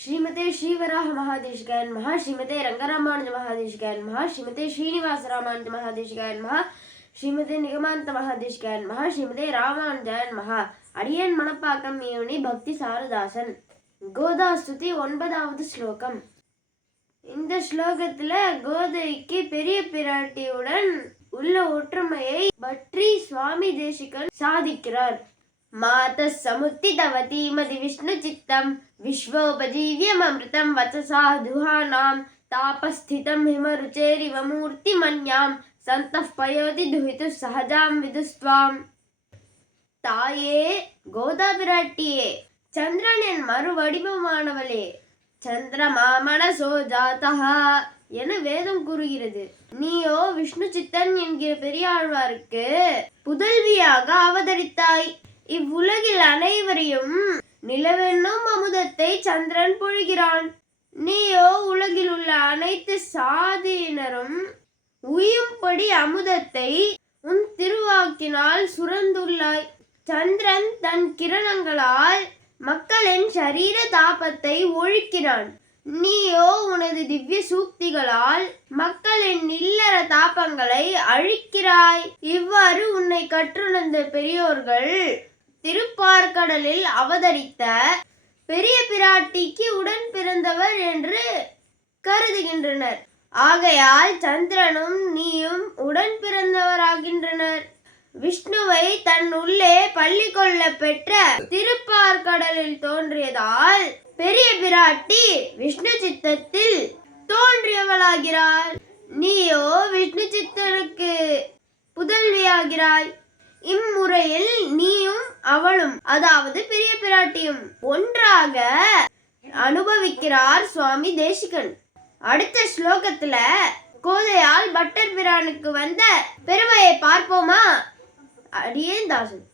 ஸ்ரீமதே ஸ்ரீவராக மகாதேசிகாய நமஹ. ஸ்ரீமதே ரங்கராமானுஜ மகாதேசிகாய நமஹ. ஸ்ரீமதே ஸ்ரீனிவாச ராமானுஜ மகாதேசிகாய நமஹ. ஸ்ரீமதே நிகமாந்த மகாதேசிகாய நமஹ. ஸ்ரீமதே ராமானுஜாய நமஹ. அடியன் மணப்பாக்கம் மேவுனி பக்தி சாரதாசன். கோதாஸ்துதி 9வது ஸ்லோகம். இந்த ஸ்லோகத்துல கோதைக்கு பெரிய பிராட்டியுடன் உள்ள ஒற்றுமையை பற்றி சுவாமி தேசிகன் சாதிக்கிறார். மாத சமுத்திதவதி மதி விஷ்ணு சித்தம் விஸ்வோபஜீவியம் அமிர்தம் வச்சசா துஹானாம் தாபஸ்திதம் ஹிமருச்சேரிவ மூர்த்தி மன்யாம் சந்தப் பயோதி துஹிது சஹஜாம் விதுஸ்வாம். தாயே, கோதா பிராட்டியே, சந்திரனின் மறுவடிவமானவளே, சந்திரமா மனசோ ஜாதஹா என வேதம் கூறுகிறது. நீயோ விஷ்ணு சித்தன் என்கிற பெரியாழ்வாருக்கு புதல்வியாக அவதரித்தாய். இவ்வுலகில் அனைவரையும் நிலவென்னும் அமுதத்தை சந்திரன் பொழிகிறான். நீயோ உலகில் உள்ள அனைத்து சாதியினரும் உயும்படி அமுதத்தை உன் திருவாக்கினால் சுரந்துள்ளாய். சந்திரன் தன் கிரணங்களால் மக்களின் சரீர தாபத்தை ஒழிக்கிறான். நீயோ உனது திவ்ய சூக்திகளால் மக்களின் இல்லற தாபங்களை அழிக்கிறாய். இவ்வாறு உன்னை கற்றுணர்ந்த பெரியோர்கள் திருப்பார்கடலில் அவதரித்த பெரிய பிராட்டிக்கு உடன் பிறந்தவர் என்று கருதுகின்றனர். ஆகையால் சந்திரனும் நீயும் உடன் பிறந்தவராகின்றனர். விஷ்ணுவை தன் உள்ளே பள்ளி கொள்ள பெற்ற திருப்பார்கடலில் தோன்றியதால் பெரிய பிராட்டி விஷ்ணு சித்தத்தில் தோன்றியவளாகிறாள். நீயோ விஷ்ணு சித்தனுக்கு புதல்வியாகிறாய். இம்முறையில் நீயும் அவளும், அதாவது பெரிய பிராட்டியும் ஒன்றாக அனுபவிக்கிறார் சுவாமி தேசிகன். அடுத்த ஸ்லோகத்துல கோதையால் பட்டர் பிரானுக்கு வந்த பெருமையை பார்ப்போமா? அடியேன் தாசன்.